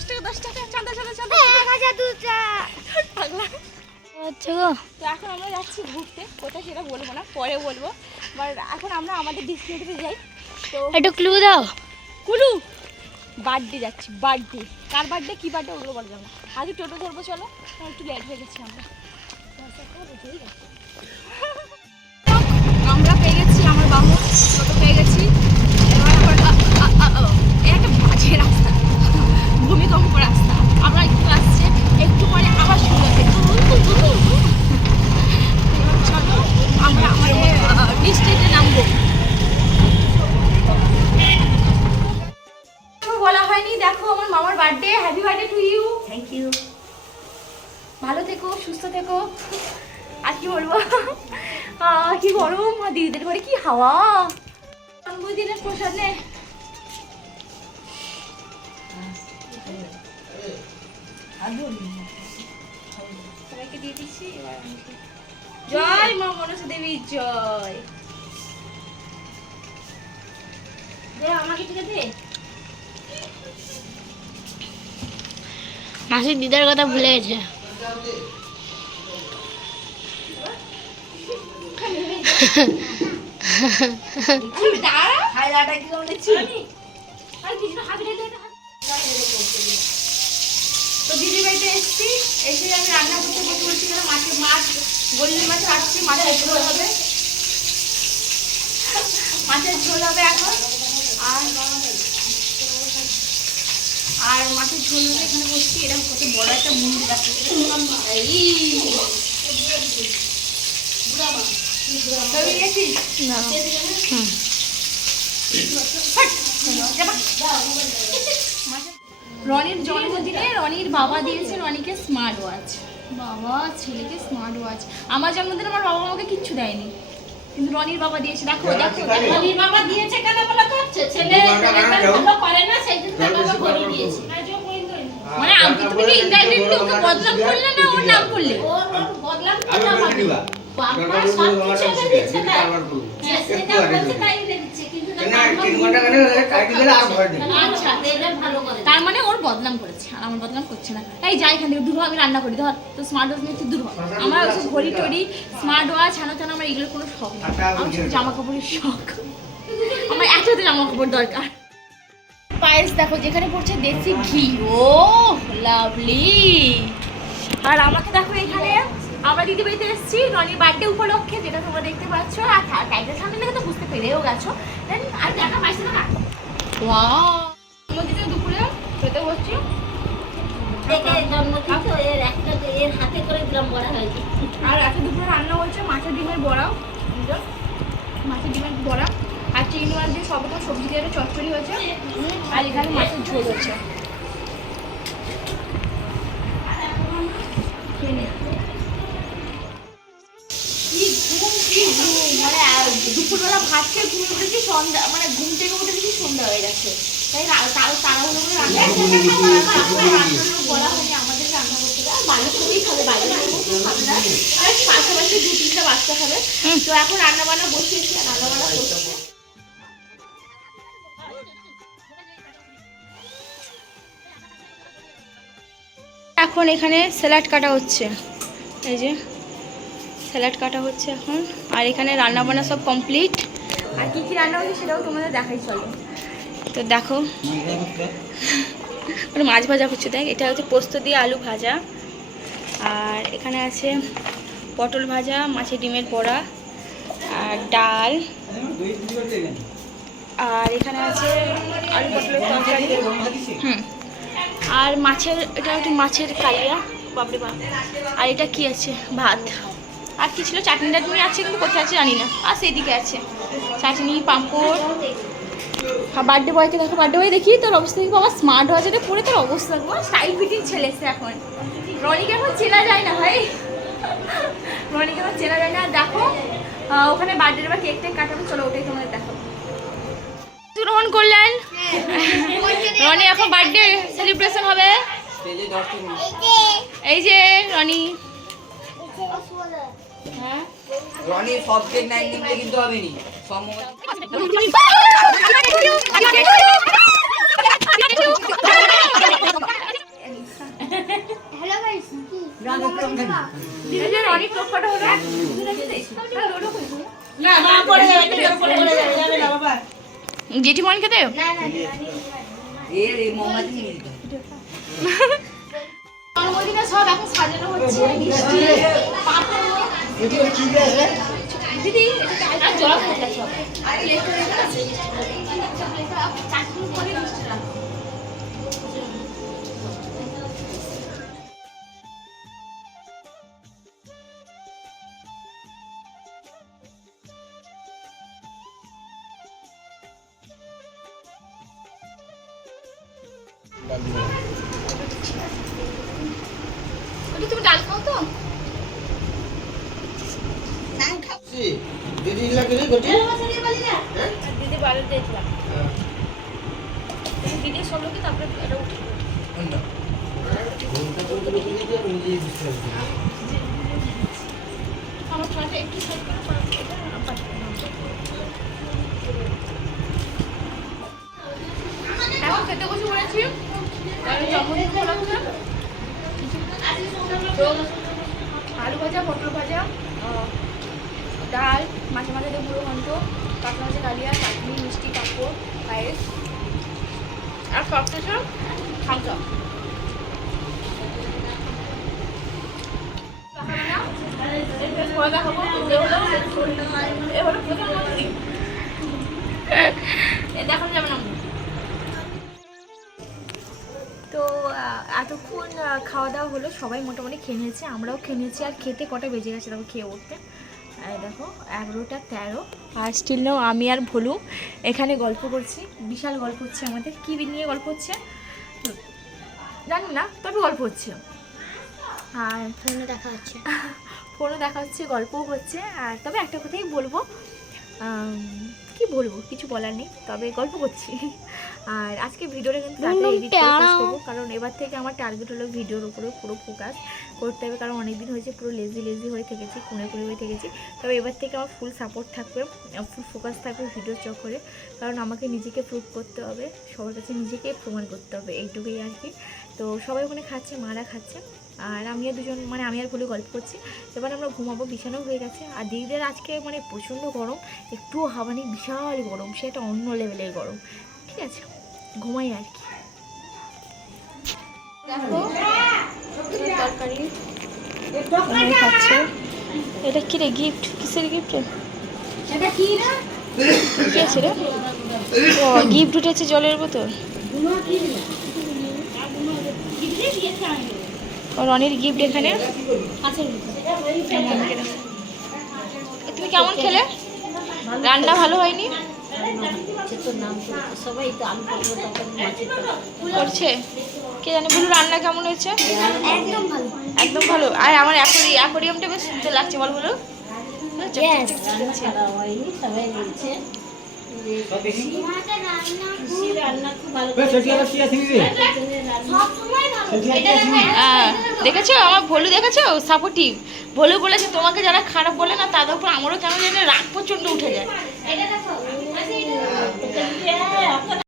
10 টাকা 10 টাকা চাঁদা চাঁদা চাঁদা 1000 দুটা পাগলা। আচ্ছা গো, তো এখন আমরা যাচ্ছি ঘুরতে, কোথায় সেটা বলবো না, পরে বলবো। বাট এখন আমরা আমাদের ডেস্টিনেশনে যাই। তো একটু ক্লু দাও। ক্লু বার্থডে যাচ্ছি, বার্থডে। কার বার্থডে কী বার্থডে ওগুলো বলা যাবে না। আগে টোটো ধরবো, চলো, একটু লেট হয়ে গেছি আমরা। আমরা পেয়ে গেছি আমার বাবু, টোটো পেয়ে গেছি। এবার একটা বাজে রাস্তা, ভূমিকম্প রাস্তা। আমরা একটু আসছে, একটু পরে আবার শুরু হবে। চলো আমরা আমাদের ডিস্ট্রিক্টে নামবো। বলা হয়নি, দেখো আমার মামার birthday. Happy birthday to you. Thank you. ভালো থেকো, সুস্থ থেকো। আর কি বলবো, কি গরম, দিদিদের ঘরে কি হাওয়া। জন্মদিনের প্রসাদ নে। সবাইকে দিয়ে দিচ্ছি। জয় মা মনসা দেবী, জয়। আমাকে ঠিক আছে। মাসির দিদার কথা ভুলে গেছে। তো দিদির বাড়িতে এসেছি, এসে আমি রান্না করতে বসে বলছি, মাছ গলির মাছ আসছি, মাছের ঝোল হবে, মাছের ঝোল হবে এখন। আর মাছের ঝোল হলে এখানে বসছি। এরকম কত বড় একটা মুন্ডি আছে। রনির জন্মদিনে রনির বাবা দিয়েছে রনিকে স্মার্ট ওয়াচ। বাবা ছেলেকে স্মার্ট ওয়াচ। আমার জন্মদিনে আমার বাবা আমাকে কিচ্ছু দেয়নি, কিন্তু রনির বাবা দিয়েছে। দেখো দেখো, রনির বাবা দিয়েছে কেন বলো তো? ছেলে ভালো করে না, সেই জন্য বাবা ঘড়ি দিয়েছে। মানে তুমি কি ইনডাইরেক্টলি ওকে বদনাম করলে না ওর নাম করলে? ও বদনাম কেন হবে? বাবা সব কিছু দিচ্ছে না, সেটা বলছে তাই দিচ্ছে, কিন্তু না 3 ঘন্টা কেন কাটি দিলে আর ভয় দেবে। আচ্ছা এটা ভালো করে, তার মানে ওর বদনাম করেছে আর আমার বদনাম করছে না। এই যাই এখান থেকে দূর হ, আমি রান্না করি। ধর তো স্মার্ট ওয়াচ নিয়ে একটু দূর হ। আমার ওই ঘড়ি টড়ি স্মার্ট ওয়াচ হানো টানো আমার এগুলোর কোনো শখ নেই। আমার শুধু জামা কাপড়ের শখ। আমার এত জামা কাপড় দরকার। পায়েস দেখো যেখানে পড়ছে দেশি ঘি। ও লাভলি। আর আমাকে দেখো এখানে আমরা দিদি বাড়িতে এসেছি রনির বার্থডে উপলক্ষে, যেটা তোমরা দেখতে পাচ্ছ। আর টাইটেল সামনে দেখে তো বুঝতে পেরেও গেছো। দেন আর দেখা পাইছে না। ওয়াও, জন্মদিনে দুপুরে খেতে বসছি। এর হাতে করে দিলাম বড়া হয়েছে। আর রাতে দুপুরে রান্না হচ্ছে মাছের ডিমের বড়া, মাছের ডিমের বড়া আর চিংড়ি মাছ দিয়ে সব রকম সবজি দিয়ে চচ্চড়ি হয়েছে। আর এখানে মাছের ঝোল হচ্ছে। দুপুরবেলা ভাত খেয়ে ঘুমিয়ে পড়েছি, সন্ধ্যা মানে ঘুম থেকে উঠে দেখি সন্ধ্যা হয়ে গেছে। তাই তাড়াহুড়ো করে রান্না বলা হয়নি আমাদের রান্না করতে। আর বাইরে করেই খাবে, বাইরে খাবে না, পাশাপাশি 2-3টা বাচ্চা খাবে। তো এখন রান্না বান্না বসিয়েছি, আর রান্না বান্না করছে। এখন এখানে স্যালাড কাটা হচ্ছে, এই যে স্যালাড কাটা হচ্ছে এখন। আর এখানে রান্না বান্না সব কমপ্লিট। আর কী কী রান্না হচ্ছে সেটাও তোমাদের দেখাই চলো। তো দেখো ওটা মাছ ভাজা হচ্ছে। দেখ এটা হচ্ছে পোস্ত দিয়ে আলু ভাজা। আর এখানে আছে পটল ভাজা, মাছের ডিমের বড়া আর ডাল। আর এখানে আছে আলু পটলের তরকারি। আর মাছের, এটা হচ্ছে মাছের কালিয়া, বাপরে বাপ। আর এটা কি আছে, ভাত। আর কি ছিল, চাটনি টাটনি আছে, কিন্তু কোথায় আছে জানি না। আর সেইদিকে আছে চাটনি, পাঁপড়। বার্থডে বয়কে দেখো, বার্থডে বয় দেখি তোর অবস্থা দেখি। বাবা স্মার্ট ওয়াচটা পরে তোর অবস্থা স্টাইল ফিটিং ছেলে এসে এখন। রনিকে এখন চেনা যায় না ভাই, রনিকে এখন চেনা যায় না। দেখো ওখানে বার্থডে বা কেক টেক কাটাবো, চলো ওটাই তোমাদের দেখো। গ্রহণ করলেন রনি, এখন বার্থডে সেলিব্রেশন হবে। এই যে রনি, হ্যাঁ রনি সব কেক নাই নিলে কিন্তু হবে নি সব এই যে রনি টোপ কাটা হলো না বাবা পড়ে যাবে, এটা পড়ে যাবে না বাবা। জেঠিমন খেতে এই মোমবাতি নিয়ে দিতে জন্মদিনে সব এখন সাজানো হচ্ছে মিষ্টি পাপড় দিদি আর জল খাচ্ছে সব আর লেখা আছে চাটনি করে মিষ্টি রাখো তুমি ডাল খাও তো দিদি লাগে রে গটি দিদি বাড়িতে দিয়েছিলাম দিদি সব লোকে তারপরে এটা উঠে আমার ছয়টা একটু সাইড করে এখন খেতে বসে পড়েছি জন্মদিন উপলক্ষে আলু ভাজা পটল ভাজা ডাল মাঝে মাঝে গুঁড়ো ঘন্ট কাঁচা মাঝে ডালিয়া চাটনি মিষ্টি পাঁপড় পায়েস আর সব কিছু খামচা দেখাবো প্রধানমন্ত্রী দেখানো যাবে না তো এতক্ষণ খাওয়া দাওয়া হলো সবাই মোটামুটি খেয়ে নিয়েছে আমরাও খেয়ে নিয়েছি আর খেতে কটা বেজে গেছে দেখো খেয়ে উঠতে দেখো 11টা 13 আর স্টিল নাও আমি আর ভোলু এখানে গল্প করছি বিশাল গল্প হচ্ছে আমাদের কী নিয়ে গল্প হচ্ছে জানি না তবে গল্প হচ্ছে আর ফোনে দেখা হচ্ছে গল্পও হচ্ছে আর তবে একটা কথাই বলবো কি বলবো কিছু বলার নেই তবে গল্প করছি আর আজকে ভিডিওটা কিন্তু তাড়াতাড়ি এডিট করবো কারণ এবার থেকে আমার টার্গেট হলো ভিডিওর উপরে পুরো ফোকাস করতে হবে কারণ অনেকদিন হয়েছে পুরো লেজি হয়ে থেকেছি কোণে হয়ে থেকেছি তবে এবার থেকে আমার ফুল সাপোর্ট থাকবে ফুল ফোকাস থাকবে ভিডিওর চক্করে কারণ আমাকে নিজেকে প্রুভ করতে হবে সবার কাছে নিজেকে প্রমাণ করতে হবে এইটুকুই আর কি তো সবাই ওখানে খাচ্ছে মারা খাচ্ছে আর আমি আর দুজন মানে আমি আর ভুলে গল্প করছি এবার আমরা ঘুমাবো বিছানাও হয়ে গেছে আর দিদিদের আজকে মানে প্রচণ্ড গরম একটুও হাওয়া নেই বিশাল গরম সেটা অন্য লেভেলের গরম ঠিক আছে ঘুমাই আর কি দেখো তরকারি খাচ্ছে এটা কি রে গিফট কিসের গিফট এটা কি রে কি আছে রে ও গিফট উঠেছে জলের বোতল রনির গিফট এখানে তুমি কেমন খেলে রান্না ভালো হয়নি করছে কে জানে বলুন রান্না কেমন হয়েছে একদম ভালো আর আমার অ্যাকোরিয়ামটা বেশ সুন্দর লাগছে বল বলো দেখেছো আমার ভোলু দেখেছো সাপোর্টিভ ভোলু বলেছে তোমাকে যারা খারাপ বলে না তাদের উপর আমারও কেন জানে রাগ প্রচন্ড উঠে যায়